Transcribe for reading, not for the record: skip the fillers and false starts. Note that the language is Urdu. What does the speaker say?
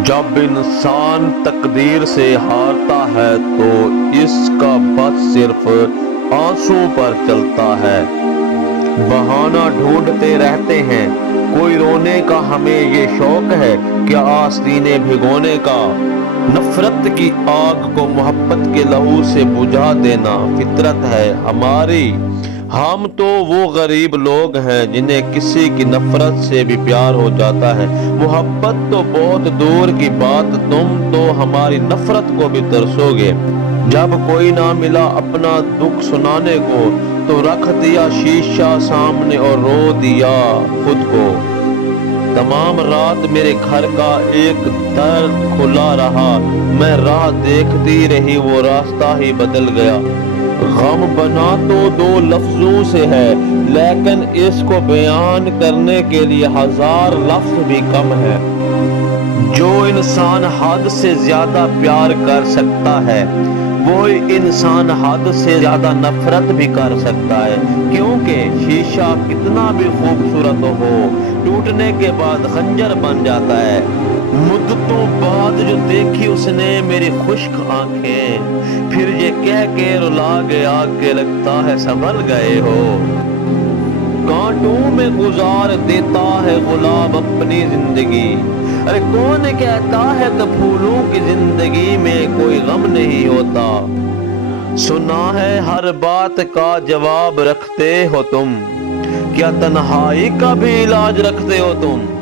جب انسان تقدیر سے ہارتا ہے تو اس کا بس صرف آنسو پر چلتا ہے۔ بہانہ ڈھونڈتے رہتے ہیں، کوئی رونے کا ہمیں یہ شوق ہے کیا آستینے بھگونے کا؟ نفرت کی آگ کو محبت کے لہو سے بجھا دینا فطرت ہے ہماری۔ ہم تو وہ غریب لوگ ہیں جنہیں کسی کی نفرت سے بھی پیار ہو جاتا ہے۔ محبت تو بہت دور کی بات، تم تو ہماری نفرت کو بھی ترسو گے۔ جب کوئی نہ ملا اپنا دکھ سنانے کو تو رکھ دیا شیشہ سامنے اور رو دیا خود کو۔ تمام رات میرے گھر کا ایک در کھلا رہا، میں راہ دیکھتی رہی، وہ راستہ ہی بدل گیا۔ غم بنا تو دو لفظوں سے ہے، لیکن اس کو بیان کرنے کے لیے ہزار لفظ بھی کم ہے۔ جو انسان حد سے زیادہ پیار کر سکتا ہے وہی انسان حد سے زیادہ نفرت بھی کر سکتا ہے، کیونکہ شیشہ کتنا بھی خوبصورت ہو ٹوٹنے کے بعد خنجر بن جاتا ہے۔ مدتوں بعد جو دیکھی اس نے میری خشک آنکھیں، پھر یہ کہہ کے رلا گیا کہ لگتا ہے سنبھل گئے ہو۔ کانٹوں میں گزار دیتا ہے غلام اپنی زندگی، ارے کون کہتا ہے کہ پھولوں کی زندگی میں کوئی غم نہیں ہوتا؟ سنا ہے ہر بات کا جواب رکھتے ہو تم، کیا تنہائی کا بھی علاج رکھتے ہو تم؟